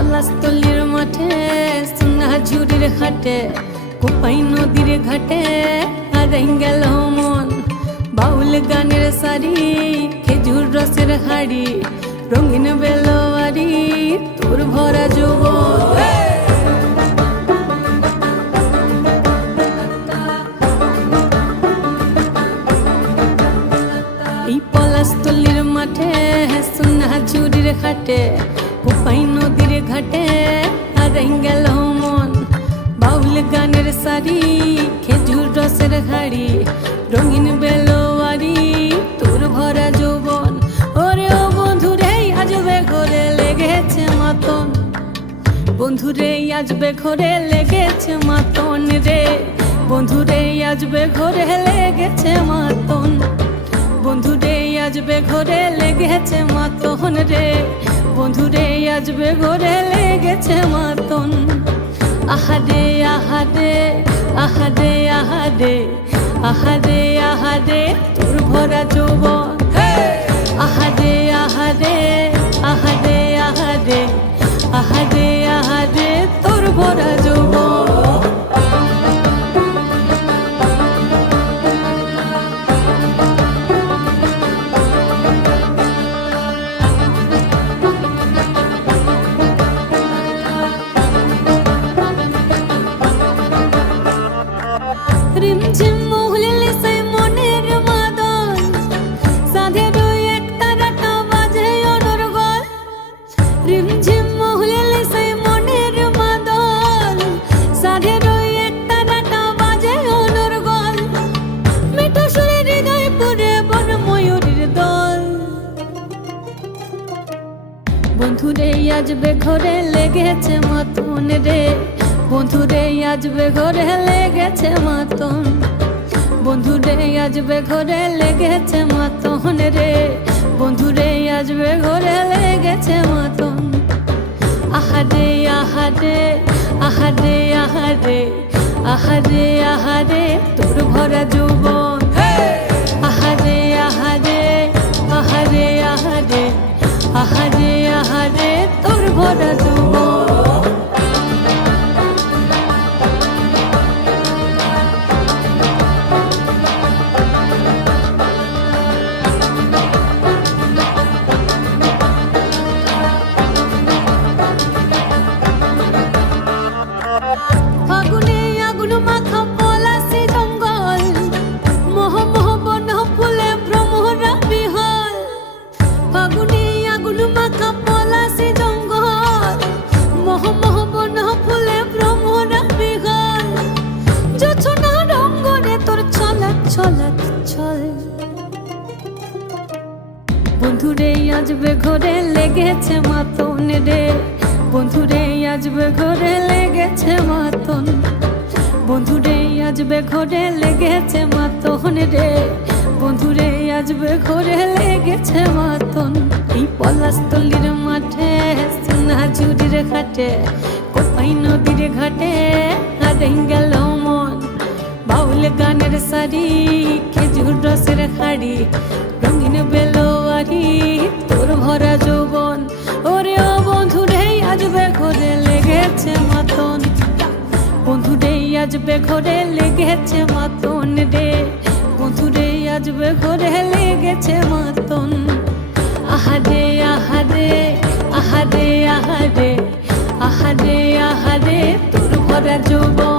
পলাশতলির মাঠে সোনাঝুরির ঘাটে কোপাই নদীর ঘাটে হারাই গেল মন। বাউল গানের সারি খেজুর রসের হাড়ি রঙিন বেলোয়ারি তোর ভরা যৌবন। এই পলাশতলির মাঠে সোনাঝুরির ঘাটে কোপাই নদীর ঘাটে হারাই গেল মন। বাউল গানের সারি খেজুর রসের হাড়ি রঙিন বেলোয়ারি তোর ভরা যৌবন। ওরে ও বন্ধুরে আজবে ঘরে লেগেছে মাতন, বন্ধুরে আজবে ঘরে লেগেছে মাতন রে, বন্ধুরে আজবে ঘরে লেগেছে মাতন, বন্ধুরে আজবে ঘরে লেগেছে মাতন রে, বন্ধুরে আজবে ঘরে লেগেছে মাতন। আহারে আহারে আহারে আহারে আহারে আহারে তোর ভরা যৌবন। আহারে আহারে আহারে আহারে আহারে আহারে তোর ভরা যৌবন। রিমঝিম মহুলিলে সেই মনের মাদল সাধের এক তারাটা বাজে অনর্গল। রিমঝিম মহুলিলে সেই মনের মাদল সাধের এক তারাটা বাজে অনর্গল। মিঠো সুরে হৃদয় পুরে বন ময়ূরীর দল। বন্ধুরে আজবে ঘরে লেগেছে মাতন রে, বন্ধুরে আজবে ঘরে লেগেছে মাতন, বন্ধুরে আজবে ঘরে লেগেছে মাতন রে, বন্ধুরে আজবে ঘরে লেগেছে মাতন। আহারে আহারে আহারে আহারে আহারে আহারে তোর ভরা যৌবন। আহারে আহারে আহারে আহারে আহারে আহারে তোর ভরা যৌবন। ফাগুনে আগুন মাখা পলাশি জঙ্গল, মোহ মোহ বন ফুলে ভ্রমরা বিহল। ফাগুনে আগুন মাখা পলাশি জঙ্গল, মোহ মোহ বন ফুলে ভ্রমরা বিহল। জোছনা রঙ্গনে তোর ছলাক ছলাক ছল। বন্ধুরে আজবে ঘরে লেগেছে মাতন রে, বন্ধুরে আজবে ঘরে লেগেছে মাতন, বন্ধুরে আজবে ঘরে লেগেছে মাতন রে, বন্ধুরে আজবে ঘরে লেগেছে মাতন। এই পলাশতলির মাঠে সোনাঝুরির ঘাটে কোপাই নদীর ঘাটে হারাই গেল মন। বাউল গানের সারি খেজুর রসের হাড়ি রঙিন বেলোয়ারি তোর ভরা যৌবন। ওরে ও বন্ধুরে আজবে ঘরে লেগেছে মাতন, বন্ধুরে আজবে ঘরে লেগেছে মাতন রে, বন্ধুরে আজবে ঘরে লেগেছে মাতন। আহারে আহারে আহারে আহারে আহারে আহারে তোর ভরা যৌবন।